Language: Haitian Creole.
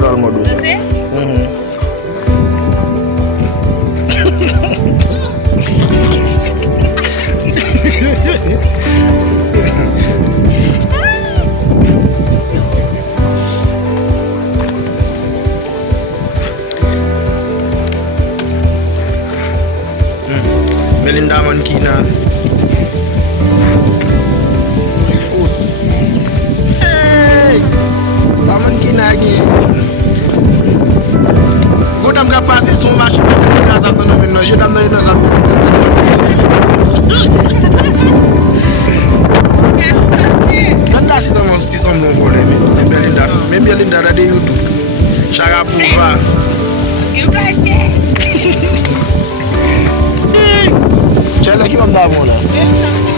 todo el mundo. ¿Sí? Melinda Mankina. My food. Hey! Mankina again. Good am kapase son marché pour casa dans nous je dame dans nous Anda si sont mon volé mais Melinda da de YouTube. Chara pouva. You like it? C'è la chi mandava là?